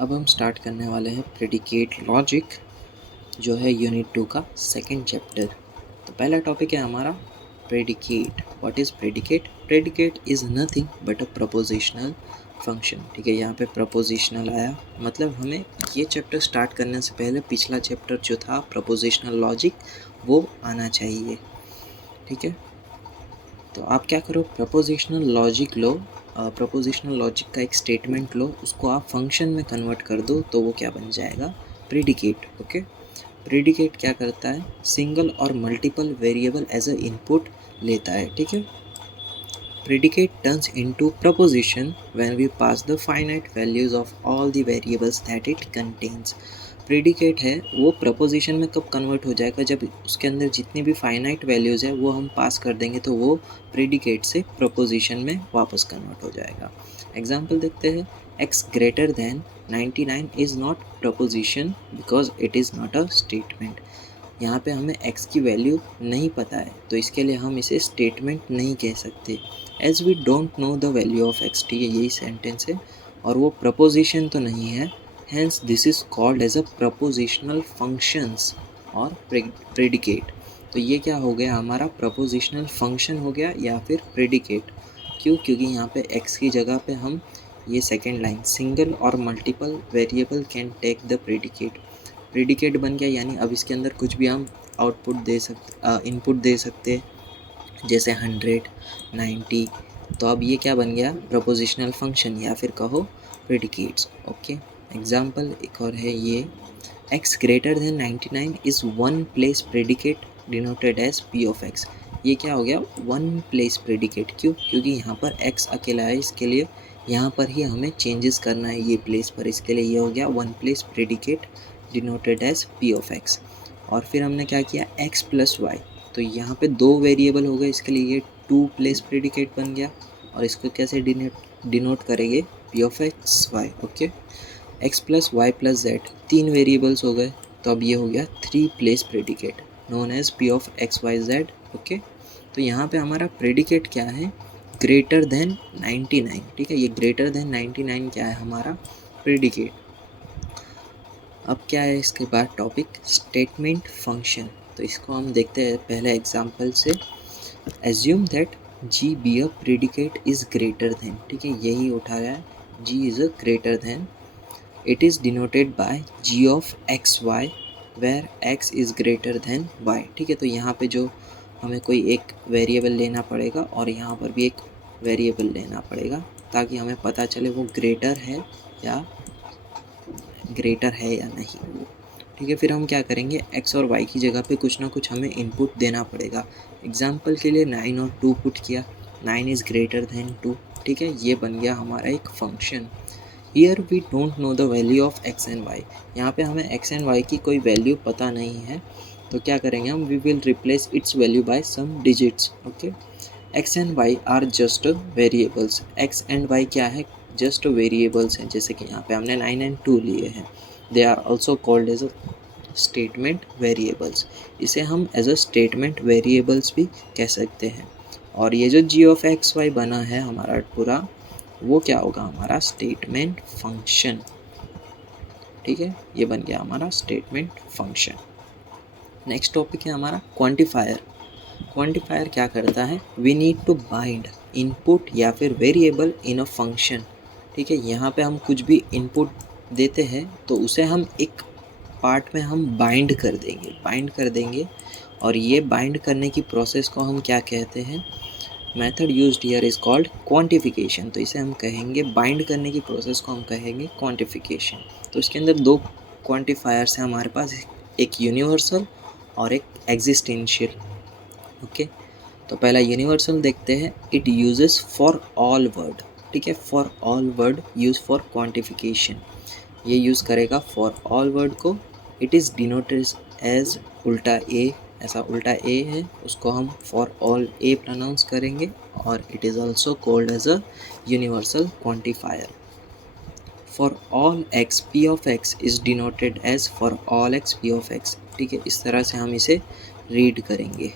अब हम स्टार्ट करने वाले हैं प्रेडिकेट लॉजिक, जो है यूनिट 2 का सेकंड चैप्टर। तो पहला टॉपिक है हमारा predicate. What is predicate? Predicate is nothing but a prepositional function. ठीक है, यहाँ पे प्रपोजिशनल आया, मतलब हमें ये चैप्टर स्टार्ट करने से पहले पिछला चैप्टर जो था प्रपोजिशनल लॉजिक वो आना चाहिए। ठीक है, तो आप क्या करो, prepositional logic low, prepositional logic का एक स्टेटमेंट लो, उसको आप फंक्शन में कन्वर्ट कर दो, तो वो क्या बन जाएगा? प्रेडिकेट। ओके, प्रेडिकेट क्या करता है? सिंगल और multiple variable as a input लेता है। ठीक है, predicate turns into proposition when we pass the finite values of all the variables that it contains। Predicate है वो प्रपोजिशन में कब कन्वर्ट हो जाएगा? जब उसके अंदर जितनी भी फाइनाइट वैल्यूज़ है वो हम पास कर देंगे, तो वो प्रेडिकेट से प्रपोजिशन में वापस कन्वर्ट हो जाएगा। एग्जाम्पल देखते हैं, x greater than 99 is not preposition because it is not a statement. यहाँ पे हमें x की वैल्यू नहीं पता है, तो इसके लिए हम इसे स्टेटमेंट नहीं कह सकते। As we don't know the value of x, ठीक है, यही सेंटेंस है और वो प्रपोजिशन तो नहीं है, hence this is called as a propositional functions और प्रेडिकेट। तो ये क्या हो गया हमारा? प्रपोजिशनल फंक्शन हो गया या फिर प्रेडिकेट। क्यों? क्योंकि यहाँ पे x की जगह पे हम ये सेकेंड लाइन सिंगल और multiple variable can take the predicate, predicate बन गया, यानी अब इसके अंदर कुछ भी हम आउटपुट दे सकते, इनपुट दे सकते, जैसे 100, 90। तो अब ये क्या बन गया? प्रपोजिशनल फंक्शन या फिर कहो प्रेडिकेट्स। ओके, एग्जाम्पल एक और है ये, x greater than 99 is one place predicate denoted as p of x। ये क्या हो गया? One place predicate. क्यों? क्योंकि यहाँ पर x अकेला है, इसके लिए यहाँ पर ही हमें चेंजेस करना है ये प्लेस पर, इसके लिए ये हो गया one place predicate denoted as p of x। और फिर हमने क्या किया? x प्लस वाई, तो यहाँ पे दो वेरिएबल हो गए, इसके लिए ये टू प्लेस प्रेडिकेट बन गया। और इसको कैसे डिनोट करेंगे? p of X Y. Okay, x plus Y plus Z, तीन वेरिएबल्स हो गए, तो अब ये हो गया three place predicate known as p of X Y Z. Okay, तो यहाँ पे हमारा प्रेडिकेट क्या है? Greater than 99। ठीक है, ये ग्रेटर देन 99 क्या है? हमारा प्रेडिकेट। अब क्या है इसके बाद टॉपिक? Statement function. तो इसको हम देखते हैं पहले एग्जांपल से। Assume that G be a predicate is greater than, ठीक है, यही उठाया है, G is a greater than, it is denoted by G of X Y where X is greater than Y. ठीक है, तो यहाँ पे जो हमें कोई एक वेरिएबल लेना पड़ेगा और यहाँ पर भी एक वेरिएबल लेना पड़ेगा, ताकि हमें पता चले वो ग्रेटर है या नहीं। ठीक है, फिर हम क्या करेंगे? x और y की जगह पे कुछ ना कुछ हमें इनपुट देना पड़ेगा। एग्जाम्पल के लिए 9 और 2 पुट किया, 9 इज़ ग्रेटर देन 2। ठीक है, ये बन गया हमारा एक function. Here we don't know the value of x and y, यहाँ पे हमें x एंड y की कोई वैल्यू पता नहीं है, तो क्या करेंगे हम? We will replace its value by some digits. Okay, x and y are just variables, x and y क्या है? जस्ट वेरिएबल्स हैं, जैसे कि यहाँ पे हमने 9 एंड 2 लिए हैं। They are also called as a statement variables, इसे हम एज अ स्टेटमेंट वेरिएबल्स भी कह सकते हैं। और ये जो जी ऑफ एक्स वाई बना है हमारा पूरा, वो क्या होगा? हमारा स्टेटमेंट फंक्शन। ठीक है, ये बन गया हमारा स्टेटमेंट फंक्शन। नेक्स्ट टॉपिक है हमारा क्वांटिफायर। क्वांटिफायर क्या करता है? We need to bind input या फिर वेरिएबल इन अ फंक्शन। ठीक है, यहाँ पे हम कुछ भी इनपुट देते हैं तो उसे हम एक पार्ट में हम बाइंड कर देंगे, और ये बाइंड करने की प्रोसेस को हम क्या कहते हैं? Method used here is called quantification. तो इसे हम कहेंगे, बाइंड करने की प्रोसेस को हम कहेंगे क्वांटिफिकेशन। तो इसके अंदर दो क्वांटिफायर्स हैं हमारे पास, एक यूनिवर्सल और एक एग्जिस्टेंशियल। ओके, तो पहला यूनिवर्सल देखते हैं। It uses for all word. ठीक है, for all word use for quantification, ये यूज़ करेगा फॉर ऑल वर्ड को। इट इज़ डिनोटेड एज उल्टा ए, ऐसा उल्टा ए है, उसको हम फॉर ऑल ए प्रोनाउंस करेंगे, और it is also called as a universal quantifier. For all X P of X is denoted as for all X P of X. ठीक है, इस तरह से हम इसे रीड करेंगे।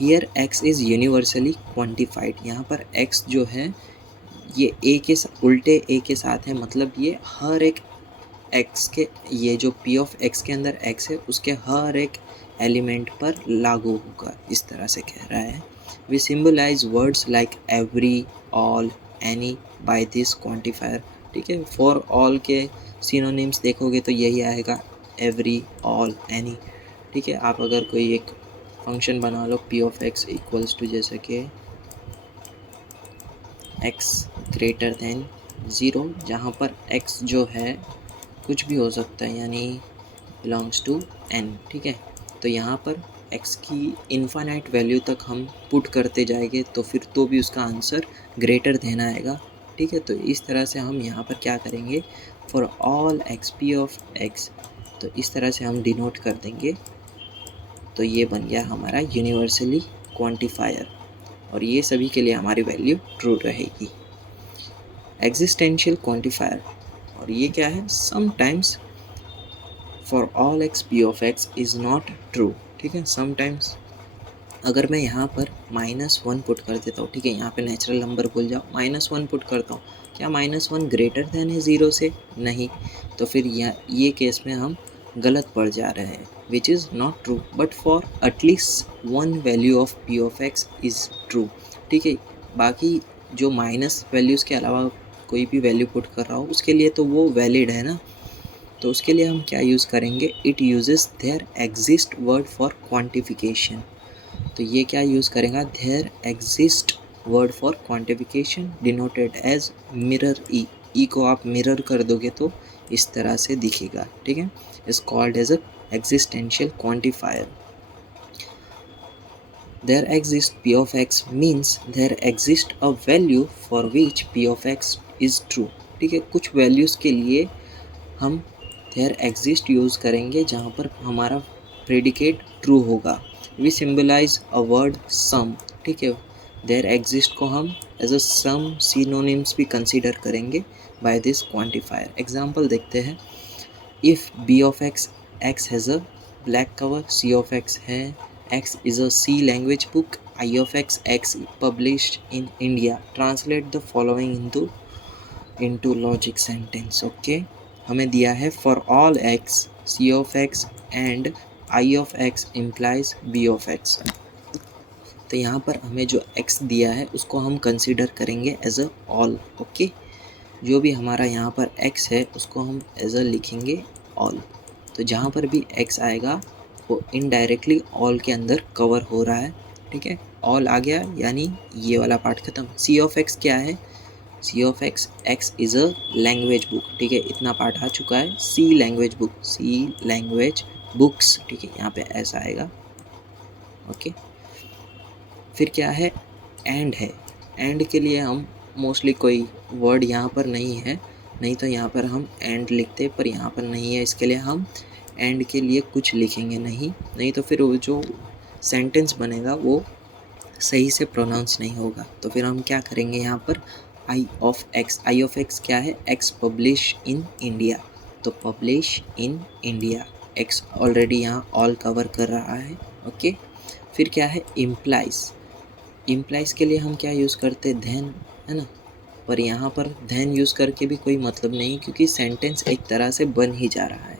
Here X is universally quantified, यहाँ पर एक्स जो है ये ए के उल्टे ए के साथ है, मतलब ये हर एक एक्स के, ये जो पी ऑफ एक्स के अंदर एक्स है उसके हर एक एलिमेंट पर लागू होगा, इस तरह से कह रहा है। We symbolize words like every, all, any by this quantifier. ठीक है, फॉर ऑल के सिनोनिम्स देखोगे तो यही आएगा, एवरी, ऑल, एनी। ठीक है, आप अगर कोई एक फंक्शन बना लो P of X equals to जैसे कि एक्स ग्रेटर देन 0, जहाँ पर एक्स जो है कुछ भी हो सकता है, यानी बिलोंग्स टू एन। ठीक है, तो यहाँ पर x की इन्फानाइट वैल्यू तक हम पुट करते जाएंगे तो फिर तो भी उसका आंसर ग्रेटर देना आएगा। ठीक है, तो इस तरह से हम यहाँ पर क्या करेंगे, for all X P of X, तो इस तरह से हम डिनोट कर देंगे। तो ये बन गया हमारा यूनिवर्सली क्वांटिफायर, और ये सभी के लिए हमारी वैल्यू ट्रू रहेगी। एग्जिस्टेंशियल क्वांटिफायर, और ये क्या है, sometimes for all X P of X is not true. ठीक है, समटाइम्स अगर मैं यहाँ पर -1 पुट कर देता हूँ, ठीक है, यहाँ पे नेचुरल नंबर भूल जाओ, -1 पुट करता हूँ, क्या -1 ग्रेटर देन है 0 से? नहीं, तो फिर ये केस में हम गलत पड़ जा रहे हैं, which is not true, but for at least one value of P of X is true. ठीक है, बाकी जो माइनस वैल्यूज़ के अलावा कोई भी वैल्यू पुट कर रहा हो उसके लिए तो वो वैलिड है ना, तो उसके लिए हम क्या यूज़ करेंगे, it uses there exist word for quantification. तो ये क्या यूज़ करेगा, there exist word for quantification denoted as mirror E. E को आप मिरर कर दोगे तो इस तरह से दिखेगा। ठीक है, is called as a existential quantifier. There exists p of x means there exists a value for which p of x is true। ठीक है, कुछ वैल्यूज़ के लिए हम देयर एग्जिस्ट यूज़ करेंगे जहाँ पर हमारा प्रेडिकेट ट्रू होगा। We symbolise a word some. ठीक है, देयर एग्जिस्ट को हम एज अ सम सिनोनिम्स भी कंसीडर करेंगे बाय दिस क्वांटिफायर। एग्जांपल देखते हैं, if B of X, X has a black cover, C of X है X is a C language book, I of X, X published in India, translate the following into logic sentence. Okay, हमें दिया है for all x C of X and I of X implies B of X. तो यहाँ पर हमें जो x दिया है उसको हम कंसीडर करेंगे एज अ ऑल। ओके, जो भी हमारा यहाँ पर x है उसको हम एज अ लिखेंगे ऑल। तो जहाँ पर भी x आएगा वो इनडायरेक्टली ऑल के अंदर कवर हो रहा है। ठीक है, ऑल आ गया यानी ये वाला पार्ट खत्म। सी ऑफ एक्स क्या है, C of X, X is a language book. ठीक है, इतना पार्ट आ चुका है। C language book, C language books. ठीक है, यहाँ पे ऐसा आएगा। ओके, फिर क्या है, एंड है। एंड के लिए हम मोस्टली कोई वर्ड यहाँ पर नहीं है, नहीं तो यहाँ पर हम एंड लिखते, पर यहाँ पर नहीं है, इसके लिए हम एंड के लिए कुछ लिखेंगे नहीं तो फिर वो जो सेंटेंस बनेगा वो सही से प्रोनाउंस नहीं होगा। तो फिर हम क्या करेंगे, यहाँ पर I of X, I of X क्या है, एक्स पब्लिश इन इंडिया, तो publish in India, X already यहाँ ऑल कवर कर रहा है। ओके, फिर क्या है, इम्प्लाइज। इम्प्लाइज के लिए हम क्या यूज़ करते हैं, देन, है ना, पर यहाँ पर देन यूज़ करके भी कोई मतलब नहीं क्योंकि सेंटेंस एक तरह से बन ही जा रहा है।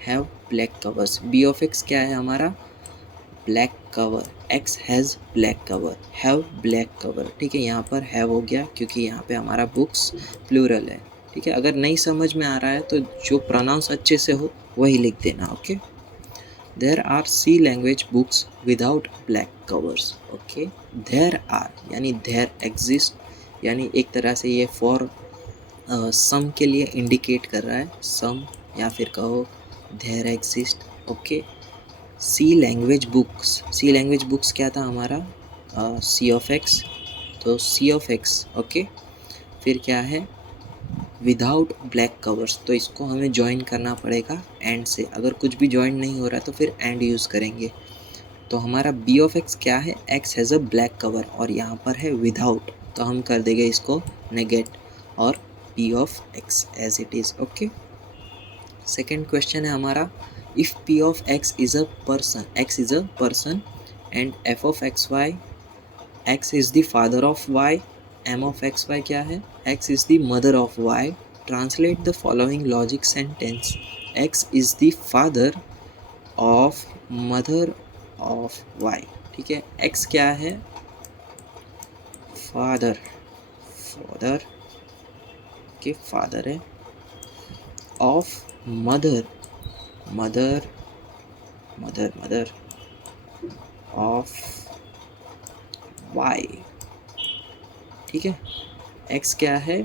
Have black covers, B of X क्या है हमारा, black cover, X has black cover, have black cover. ठीक है, यहाँ पर हैव हो गया क्योंकि यहाँ पे हमारा बुक्स प्लूरल है। ठीक है, अगर नहीं समझ में आ रहा है तो जो प्रोनाउंस अच्छे से हो वही लिख देना। Okay, there are C language books without black covers. Okay, there are यानी देयर एग्जिस्ट, यानी एक तरह से ये फॉर सम के लिए इंडिकेट कर रहा है, सम, या फिर कहो there exist. Okay, C language books, C language books क्या था हमारा, सी ऑफ एक्स, तो सी ऑफ एक्स। ओके, फिर क्या है, विदाउट ब्लैक कवर्स, तो इसको हमें ज्वाइन करना पड़ेगा एंड से। अगर कुछ भी ज्वाइन नहीं हो रहा तो फिर एंड यूज़ करेंगे। तो हमारा बी ऑफ एक्स क्या है, x has a black cover, और यहाँ पर है विदाउट, तो हम कर देंगे इसको नेगेट और B of X as it is. Okay, second question है हमारा, if P of X is a person, X is a person and F of X Y, X is the father of Y, M of X Y क्या है, X is the mother of Y, translate the following logic sentence, X is the father of mother of Y. ठीक है, X क्या है, father, father के father है, of mother, mother mother mother of Y. ठीक है, एक्स क्या है,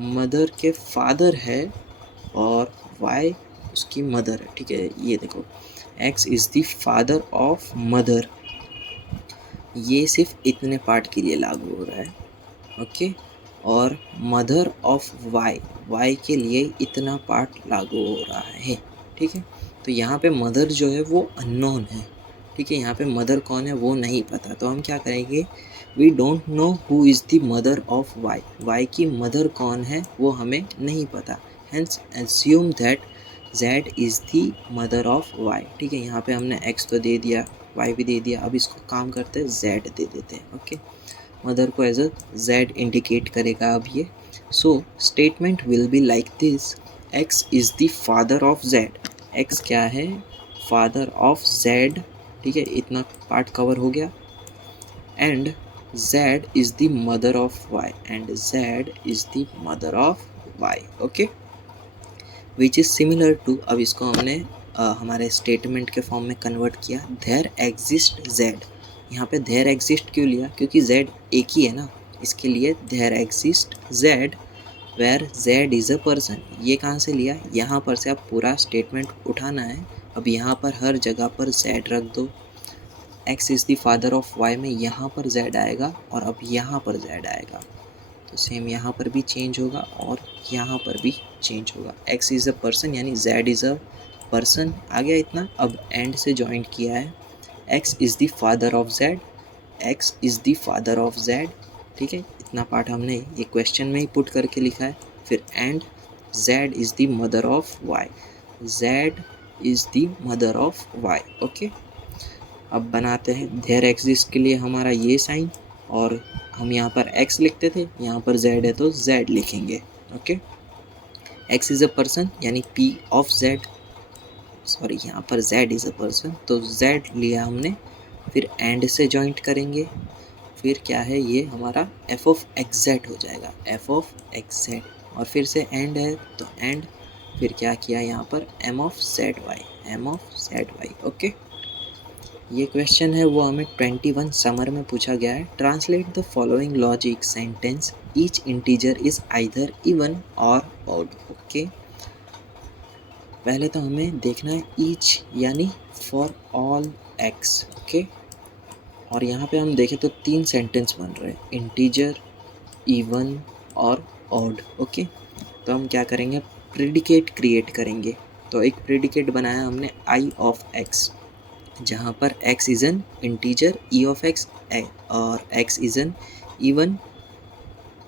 मदर के फादर है और वाई उसकी मदर है। ठीक है, ये देखो, x is the father of mother, ये सिर्फ इतने पार्ट के लिए लागू हो रहा है, ओके। और मदर ऑफ वाई, वाई के लिए इतना पार्ट लागू हो रहा है। ठीक है, तो यहाँ पे मदर जो है वो अननोन है। ठीक है, यहाँ पे मदर कौन है वो नहीं पता, तो हम क्या करेंगे, we don't know who is the mother of Y, Y की मदर कौन है वो हमें नहीं पता, hence assume that Z is the mother of Y. ठीक है, यहाँ पे हमने एक्स तो दे दिया, वाई भी दे दिया, अब इसको काम करते हैं जेड दे देते हैं, ओके। मदर को एज अ जेड इंडिकेट करेगा अब ये। So statement will be like this, x is the father of Z, x क्या है, फादर ऑफ जेड। ठीक है, इतना पार्ट कवर हो गया। And Z is the mother of Y, and Z is the mother of Y, okay, which is similar to, अब इसको हमने हमारे स्टेटमेंट के फॉर्म में कन्वर्ट किया, देयर एग्जिस्ट जेड। यहाँ पे देयर एग्जिस्ट क्यों लिया, क्योंकि जेड एक ही है ना, इसके लिए there exist Z where Z is a person. ये कहाँ से लिया, यहाँ पर से आप पूरा स्टेटमेंट उठाना है। अब यहाँ पर हर जगह पर जेड रख दो, X is the father of Y में यहाँ पर जेड आएगा और अब यहाँ पर जेड आएगा, तो सेम यहाँ पर भी चेंज होगा और यहाँ पर भी चेंज होगा। एक्स इज़ अ पर्सन यानी जेड इज़ अ पर्सन, आ गया इतना। अब एंड से जॉइंट किया है, X is the father of Z, x is the father of Z. ठीक है, इतना पार्ट हमने ये क्वेश्चन में ही पुट करके लिखा है। फिर and Z is the mother of Y, Z is the mother of Y, okay. अब बनाते हैं देयर एग्जिस्ट के लिए हमारा ये साइन, और हम यहाँ पर x लिखते थे, यहाँ पर z है तो z लिखेंगे, okay. x is a person यानी p ऑफ z, सॉरी यहाँ पर z इज़ अ पर्सन तो z लिया हमने। फिर एंड से जॉइंट करेंगे, फिर क्या है ये हमारा f ऑफ एग्जैक्ट हो जाएगा, f ऑफ एग्जैक्ट, और फिर से एंड है तो एंड, फिर क्या किया यहाँ पर m of z y, m of z y, okay. ये क्वेश्चन है वो हमें 21 समर में पूछा गया है। Translate the following logic sentence, each integer is either even और ऑड, ओके। पहले तो हमें देखना है ईच यानी फॉर ऑल एक्स, ओके। और यहाँ पे हम देखें तो 3 सेंटेंस बन रहे हैं, इंटीजर, इवन और ऑड, ओके। तो हम क्या करेंगे, प्रेडिकेट क्रिएट करेंगे। तो एक प्रेडिकेट बनाया हमने आई ऑफ एक्स, जहाँ पर x is an integer, e of x और x is an even,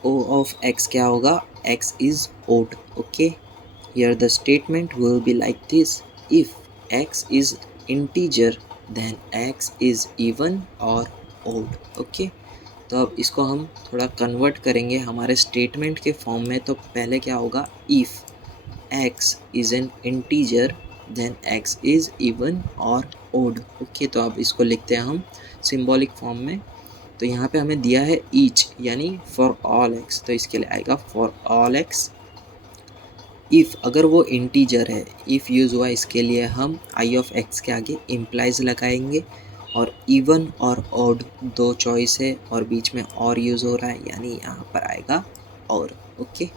o of x क्या होगा, x is odd, okay. Here the statement will be like this, if x is integer then x is even और odd, okay. तो अब इसको हम थोड़ा convert करेंगे हमारे स्टेटमेंट के फॉर्म में। तो पहले क्या होगा, if x is an integer then x is even और ओड, ओके। तो अब इसको लिखते हैं हम सिंबॉलिक फॉर्म में। तो यहाँ पे हमें दिया है ईच यानी फॉर ऑल एक्स, तो इसके लिए आएगा फॉर ऑल एक्स। इफ़ अगर वो इंटीजर है, इफ़ यूज़ हुआ, इसके लिए हम आई ऑफ एक्स के आगे इम्प्लाइज लगाएंगे, और इवन और ऑड 2 चॉइस है और बीच में और यूज़ हो रहा है यानी यहाँ पर आएगा और, okay.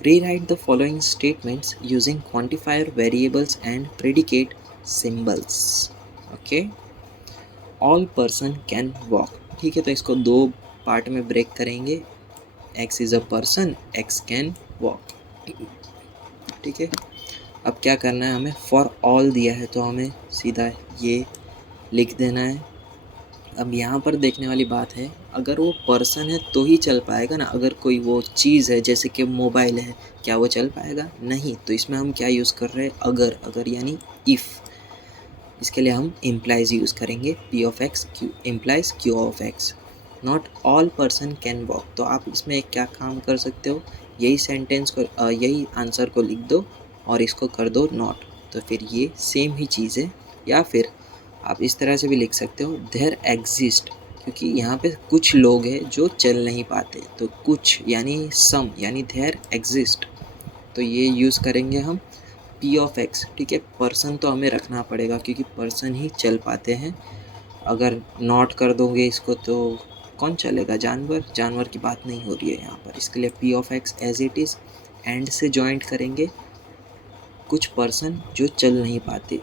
Rewrite the following statements using quantifier variables and predicate symbols, okay. All person can walk, ठीक है। तो इसको 2 पार्ट में ब्रेक करेंगे, x is a person, x can walk, ठीक है। अब क्या करना है, हमें for all दिया है तो हमें सीधा ये लिख देना है। अब यहाँ पर देखने वाली बात है, अगर वो पर्सन है तो ही चल पाएगा ना, अगर कोई वो चीज़ है जैसे कि मोबाइल है, क्या वो चल पाएगा, नहीं। तो इसमें हम क्या यूज़ कर रहे हैं, अगर, अगर यानी इफ़, इसके लिए हम इम्प्लाइज यूज़ करेंगे, p of x q implies q of x। Not all person can walk, तो आप इसमें क्या काम कर सकते हो, यही सेंटेंस को यही आंसर को लिख दो और इसको कर दो नॉट, तो फिर ये सेम ही चीज़ है। या फिर आप इस तरह से भी लिख सकते हो देयर एग्जिस्ट, क्योंकि यहाँ पे कुछ लोग हैं जो चल नहीं पाते, तो कुछ यानी सम यानी देयर एग्जिस्ट, तो ये यूज़ करेंगे हम पी ऑफ एक्स। ठीक है, पर्सन तो हमें रखना पड़ेगा क्योंकि पर्सन ही चल पाते हैं। अगर नॉट कर दोगे इसको तो कौन चलेगा, जानवर, जानवर की बात नहीं हो रही है यहाँ पर। इसके लिए P of X as it is, and से जॉइंट करेंगे कुछ पर्सन जो चल नहीं पाते,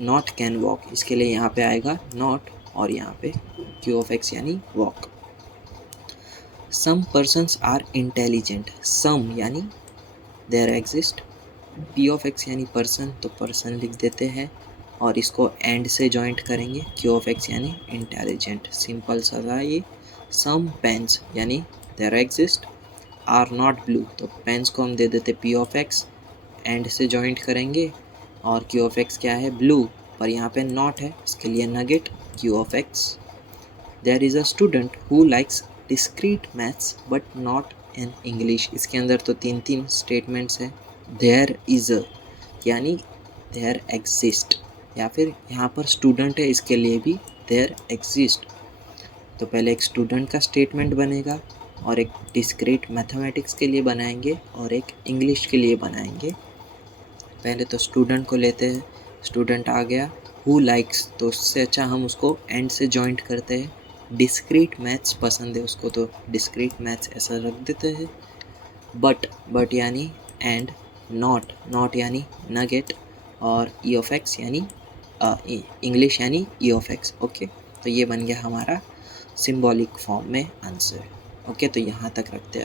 नॉट कैन वॉक, इसके लिए यहाँ पे आएगा नॉट और यहाँ पे क्यू ऑफ एक्स यानी walk. Some persons are intelligent, some यानी there exist, P of X यानी पर्सन, तो पर्सन लिख देते हैं और इसको एंड से जॉइंट करेंगे क्यू ऑफ एक्स यानी इंटेलिजेंट। सिंपल सा था ये। सम पेन्स यानी there exist are not blue, तो पेन्स को हम दे देते पी ऑफ एक्स, एंड से जॉइंट करेंगे और क्यू ऑफ एक्स क्या है ब्लू, पर यहाँ पे नॉट है, इसके लिए negate Q of X. There is a student who likes discrete maths but not in English, इसके अंदर तो तीन तीन स्टेटमेंट्स हैं। देयर इज़ अ यानी देयर एग्जिस्ट, या फिर यहाँ पर स्टूडेंट है इसके लिए भी देयर एग्जिस्ट, तो पहले एक स्टूडेंट का स्टेटमेंट बनेगा और एक डिस्क्रीट मैथमेटिक्स के लिए बनाएंगे और एक इंग्लिश के लिए बनाएंगे। पहले तो स्टूडेंट को लेते हैं, स्टूडेंट आ गया, हु लाइक्स, तो उससे अच्छा हम उसको एंड से जॉइंट करते हैं। डिस्क्रीट मैथ्स पसंद है उसको, तो डिस्क्रीट मैथ्स ऐसा रख देते हैं। बट यानी एंड, नॉट, नॉट यानी नगेट, और ई ऑफ एक्स यानी इंग्लिश यानी ई ऑफ एक्स। ओके, तो ये बन गया हमारा सिंबॉलिक फॉर्म में आंसर। ओके, तो यहाँ तक रखते हैं।